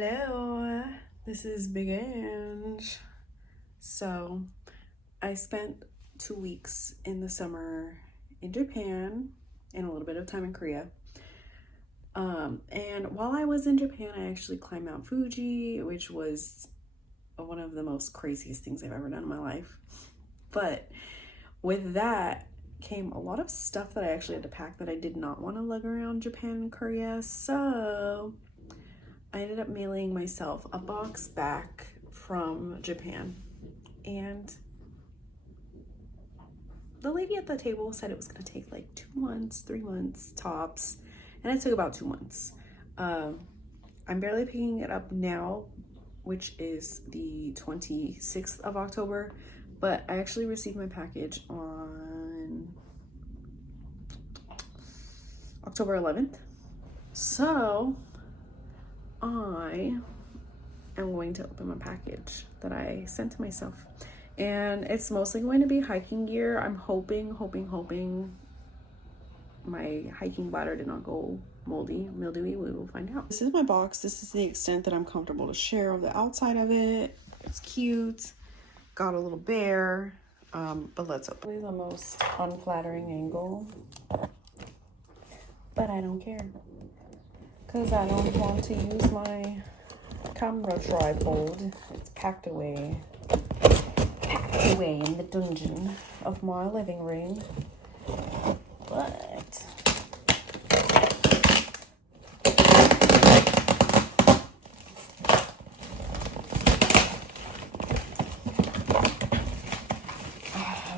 Hello, this is Big Ange. So I spent 2 weeks in the summer in Japan and a little bit of time in Korea. And while I was in Japan, I actually climbed Mount Fuji, which was one of the most craziest things I've ever done in my life. But with that came a lot of stuff that I actually had to pack that I did not want to lug around Japan and Korea. So I ended up mailing myself a box back from Japan, and the lady at the table said it was going to take like 2 months, 3 months tops, and it took about 2 months. I'm barely picking it up now, which is the 26th of October, but I actually received my package on October 11th. So I am going to open my package that I sent to myself, and it's mostly going to be hiking gear. I'm hoping my hiking bladder did not go mildewy. We will find out. This is my box. This is the extent that I'm comfortable to share of the outside of it. It's cute. Got a little bear, but let's open. It's the most unflattering angle, but I don't care, because I don't want to use my camera tripod. It's packed away in the dungeon of my living room. But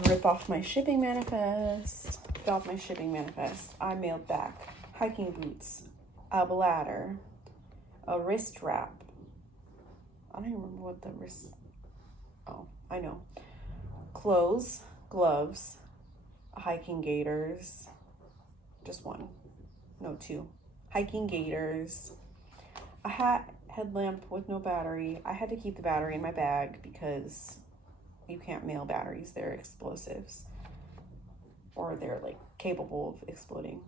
rip off my shipping manifest. Got my shipping manifest. I mailed back hiking boots, a bladder, a wrist wrap. I don't even remember what the wrist. Oh, I know. Clothes, gloves, hiking gaiters. Just one. No, two. Hiking gaiters. A hat, headlamp with no battery. I had to keep the battery in my bag because you can't mail batteries. They're explosives, or they're like capable of exploding.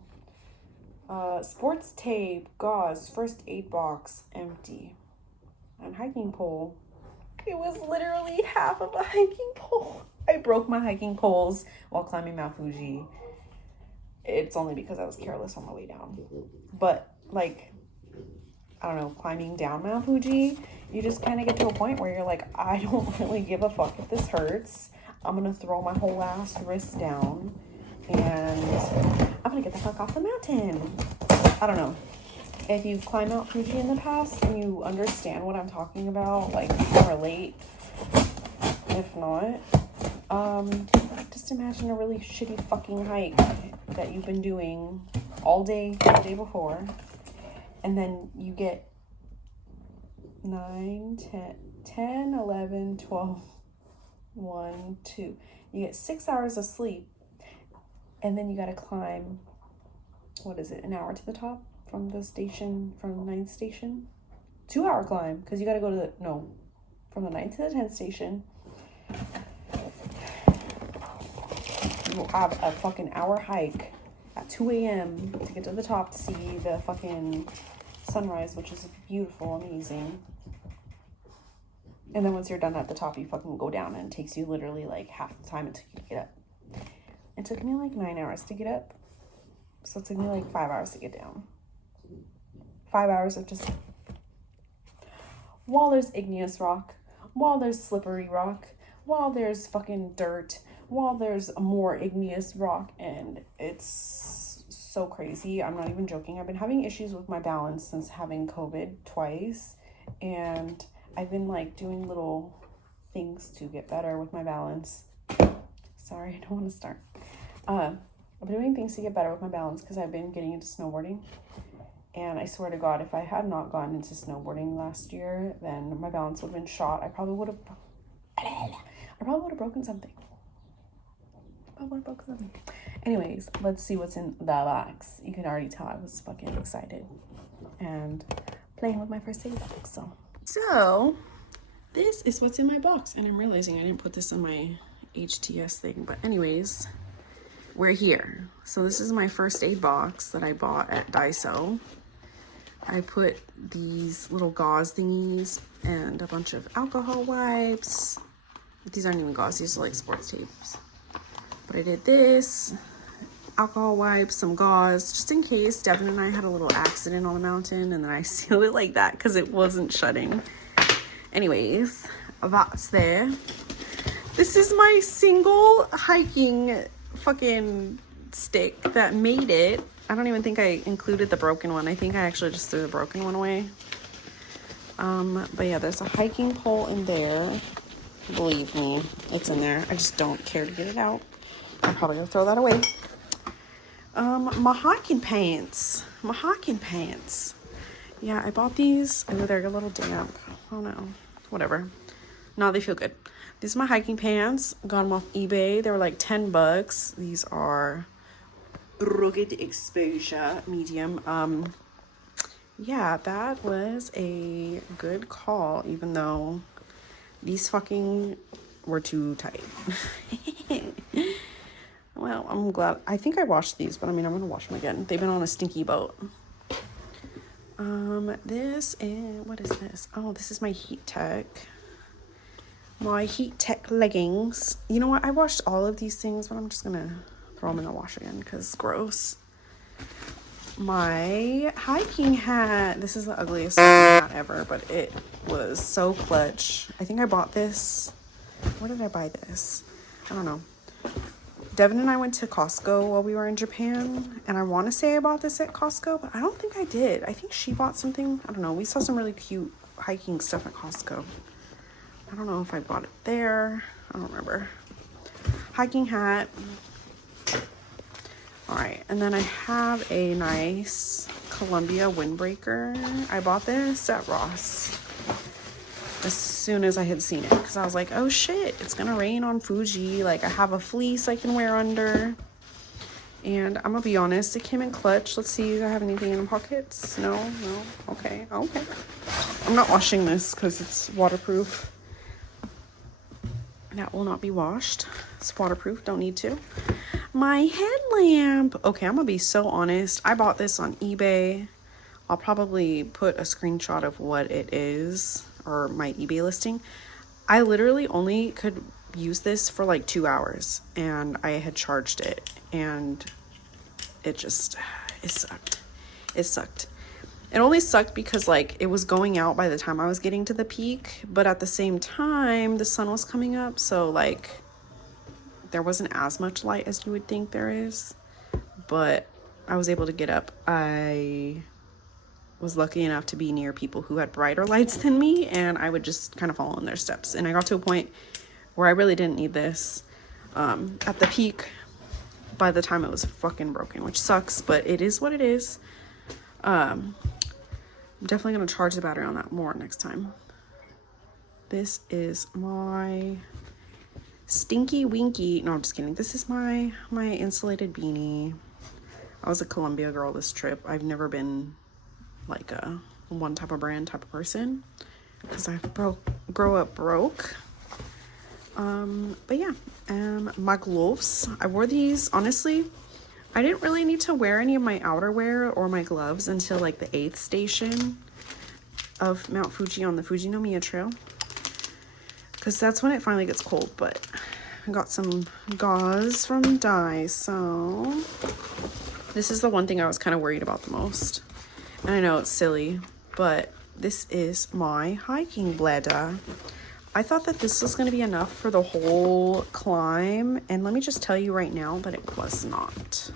Sports tape, gauze, first aid box, empty. And hiking pole. It was literally half of a hiking pole. I broke my hiking poles while climbing Mount Fuji. It's only because I was careless on my way down. But like, I don't know, climbing down Mount Fuji, you just kind of get to a point where you're like, I don't really give a fuck if this hurts. I'm gonna throw my whole ass wrist down and I'm gonna get the fuck off the mountain. I don't know. If you've climbed Mount Fuji in the past and you understand what I'm talking about, like, you can relate. If not, just imagine a really shitty fucking hike that you've been doing all day the day before, and then you get 9, 10, 11, 12, 1, 2. You get 6 hours of sleep, and then you gotta climb, what is it, an hour to the top? From the 9th station, 2 hour climb, because you got to go to from the 9th to the 10th station. You will have a fucking hour hike at 2 a.m. to get to the top to see the fucking sunrise, which is beautiful, amazing. And then once you're done at the top, you fucking go down, and it takes you literally like half the time it took you to get up. It took me like 9 hours to get up, so it took me like 5 hours to get down. 5 hours of just, while there's igneous rock, while there's slippery rock, while there's fucking dirt, while there's more igneous rock, and it's so crazy. I'm not even joking. I've been having issues with my balance since having COVID twice, and I've been like doing little things to get better with my balance. Sorry, I don't want to start. I've been doing things to get better with my balance because I've been getting into snowboarding. And I swear to God, if I had not gotten into snowboarding last year, then my balance would have been shot. I probably would have broken something. Anyways, let's see what's in the box. You can already tell I was fucking excited and playing with my first aid box. So this is what's in my box, and I'm realizing I didn't put this on my HTS thing. But anyways, we're here. So this is my first aid box that I bought at Daiso. I put these little gauze thingies and a bunch of alcohol wipes. These aren't even gauze, these are like sports tapes. But I did this, alcohol wipes, some gauze, just in case. Devin and I had a little accident on the mountain, and then I sealed it like that because it wasn't shutting. Anyways, that's there. This is my single hiking fucking stick that made it. I don't even think I included the broken one. I think I actually just threw the broken one away. But yeah, there's a hiking pole in there. Believe me, it's in there. I just don't care to get it out. I'm probably gonna throw that away. My hiking pants. My hiking pants. Yeah, I bought these. Oh, they're a little damp. Oh no. Whatever. No, they feel good. These are my hiking pants. Got them off eBay. They were like $10. These are rugged exposure medium. Yeah, that was a good call, even though these fucking were too tight. Well, I'm glad. I think I washed these, but I mean, I'm gonna wash them again. They've been on a stinky boat. This is, what is this? Oh, this is my Heat Tech. My Heat Tech leggings. You know what? I washed all of these things, but I'm just gonna throw them in the wash again because gross. My hiking hat. This is the ugliest hat ever, but it was so clutch. I think I bought this. Where did I buy this? I don't know. Devin and I went to Costco while we were in Japan, and I want to say I bought this at Costco, but I don't think I did. I think she bought something. I don't know. We saw some really cute hiking stuff at Costco. I don't know if I bought it there. I don't remember. Hiking hat. All right, and then I have a nice Columbia windbreaker. I bought this at Ross as soon as I had seen it because I was like, oh shit, it's gonna rain on Fuji. Like, I have a fleece I can wear under. And I'm gonna be honest, it came in clutch. Let's see, do I have anything in the pockets? No. Okay. I'm not washing this because it's waterproof. That will not be washed. It's waterproof, don't need to. My headlamp. Okay, I'm gonna be so honest. I bought this on eBay. I'll probably put a screenshot of what it is, or my eBay listing. I literally only could use this for like 2 hours, and I had charged it, and it sucked. It sucked. It only sucked because like it was going out by the time I was getting to the peak, but at the same time the sun was coming up, so like there wasn't as much light as you would think there is, but I was able to get up. I was lucky enough to be near people who had brighter lights than me, and I would just kind of follow in their steps. And I got to a point where I really didn't need this at the peak by the time it was fucking broken, which sucks, but it is what it is. I'm definitely going to charge the battery on that more next time. This is my Stinky Winky. No, I'm just kidding. This is my insulated beanie. I was a Columbia girl this trip. I've never been like a one type of brand type of person because I grow up broke. But yeah, my gloves. I wore these, honestly, I didn't really need to wear any of my outerwear or my gloves until like the 8th station of Mount Fuji on the Fujinomiya Trail, because that's when it finally gets cold. But I got some gauze from Daiso. This is the one thing I was kind of worried about the most. And I know it's silly, but this is my hiking bladder. I thought that this was going to be enough for the whole climb, and let me just tell you right now that it was not.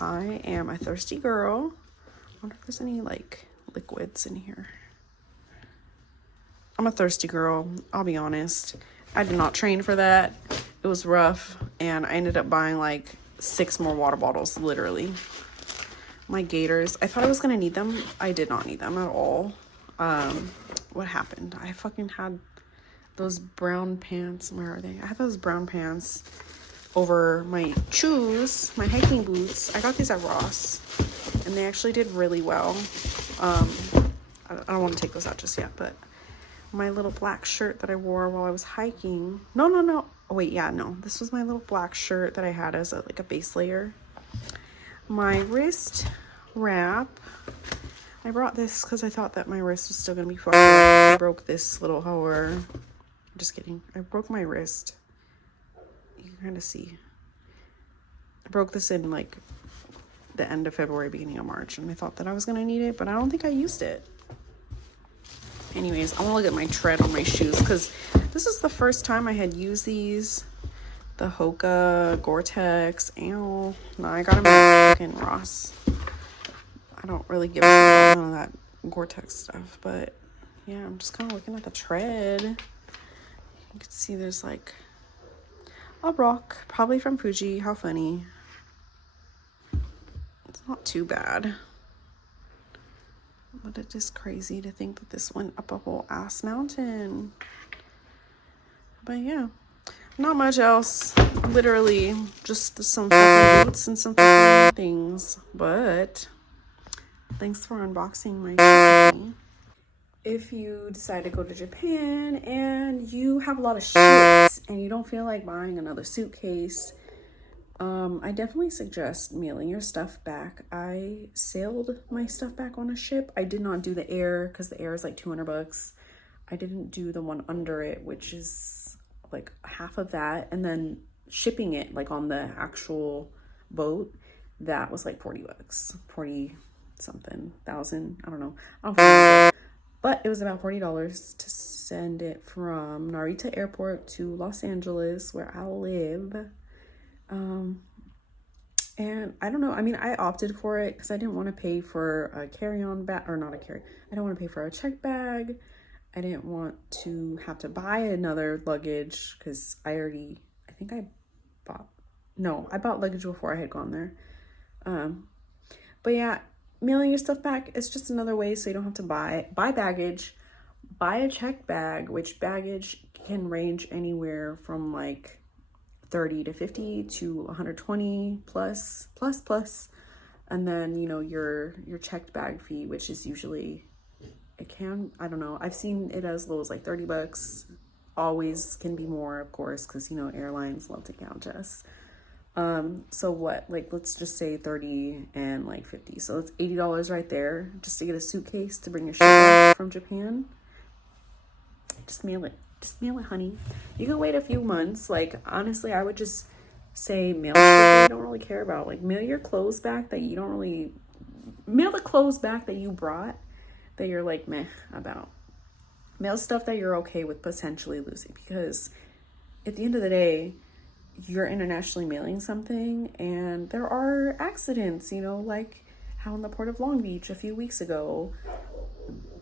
I am a thirsty girl. I wonder if there's any like liquids in here. I'm a thirsty girl, I'll be honest. I did not train for that. It was rough, and I ended up buying like 6 more water bottles, literally. My gaiters, I thought I was going to need them. I did not need them at all. What happened? I fucking had those brown pants. Where are they? I have those brown pants over my shoes, my hiking boots. I got these at Ross, and they actually did really well. I don't want to take those out just yet, but my little black shirt that I wore while I was hiking. No. Oh, wait, yeah, no. This was my little black shirt that I had as like a base layer. My wrist wrap. I brought this because I thought that my wrist was still gonna be fucked up. I broke this little hour. Just kidding. I broke my wrist. You can kind of see. I broke this in like the end of February, beginning of March, and I thought that I was gonna need it, but I don't think I used it. Anyways, I want to look at my tread on my shoes because this is the first time I had used these. The Hoka Gore-Tex. Ow. No, I got them at fucking Ross. I don't really give a shit about none of that Gore-Tex stuff, but yeah, I'm just kind of looking at the tread. You can see there's like a rock, probably from Fuji. How funny. It's not too bad. But it is crazy to think that this went up a whole ass mountain. But yeah, not much else. Literally just some fucking boots and some fucking things. But thanks for unboxing my shipping. If you decide to go to Japan and you have a lot of shit and you don't feel like buying another suitcase, I definitely suggest mailing your stuff back. I sailed my stuff back on a ship. I did not do the air because the air is like $200. I didn't do the one under it, which is like half of that. And then shipping it like on the actual boat, that was like $40, 40 something thousand. I don't know. I don't remember. But it was about $40 to send it from Narita Airport to Los Angeles, where I live. And I don't know, I mean, I opted for it because I didn't want to pay for a carry-on bag, or not a carry, I don't want to pay for a check bag. I didn't want to have to buy another luggage because I bought luggage before I had gone there. But yeah, mailing your stuff back is just another way so you don't have to buy baggage. Buy a check bag, which baggage can range anywhere from like 30 to 50 to 120 plus. And then, you know, your checked bag fee, which is usually, I don't know, I've seen it as low as like $30. Always can be more, of course, because, you know, airlines love to gouge us. So what, like, let's just say 30 and like 50. So it's $80 right there just to get a suitcase to bring your shit back from Japan. Just mail it, honey. You can wait a few months. Like, honestly, I would just say mail shit you don't really care about. Like, mail your clothes back that you don't really, mail the clothes back that you brought that you're like meh about. Mail stuff that you're okay with potentially losing, because at the end of the day, you're internationally mailing something and there are accidents, you know, like how in the port of Long Beach a few weeks ago,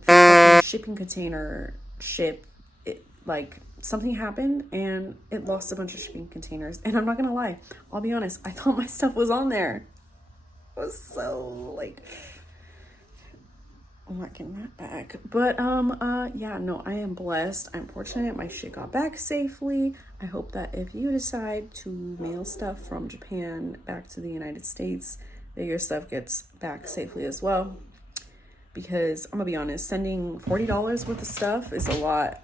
the shipping container like something happened and it lost a bunch of shipping containers. And I'm not gonna lie, I'll be honest, I thought my stuff was on there. I was so like, I'm not getting that back. But yeah, no, I am blessed. I'm fortunate my shit got back safely. I hope that if you decide to mail stuff from Japan back to the United States, that your stuff gets back safely as well. Because I'm gonna be honest, sending $40 worth of stuff is a lot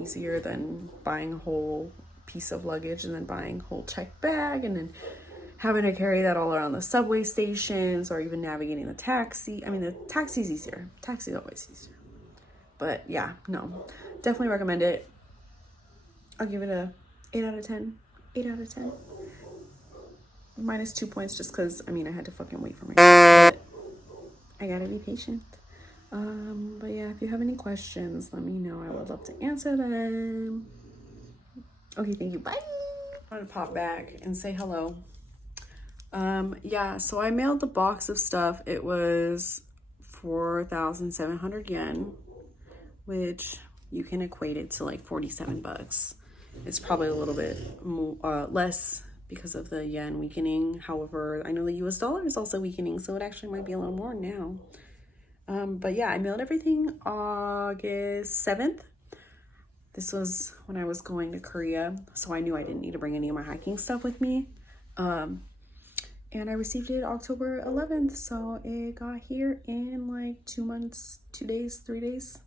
easier than buying a whole piece of luggage and then buying a whole checked bag and then having to carry that all around the subway stations or even navigating the taxi. I mean, the taxi's easier. Taxi's always easier. But yeah, no, definitely recommend it. I'll give it a 8 out of 10. 8 out of 10. Minus 2 points just because, I mean, I had to fucking wait for my but I gotta be patient. But yeah, if you have any questions, let me know. I would love to answer them. Okay, thank you. Bye. I'm gonna pop back and say hello. Yeah, so I mailed the box of stuff. It was 4,700 yen, which you can equate it to like $47. It's probably a little bit more, less because of the yen weakening. However, I know the US dollar is also weakening, so it actually might be a little more now. But yeah, I mailed everything August 7th. This was when I was going to Korea, so I knew I didn't need to bring any of my hiking stuff with me. And I received it October 11th, so it got here in like 2 months, 2 days, 3 days,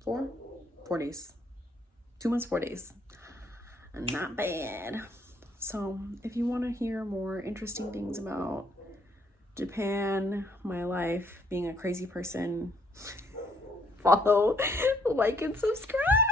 4 days, 2 months, 4 days. Not bad. So if you want to hear more interesting things about Japan, my life, being a crazy person. Follow, like, and subscribe.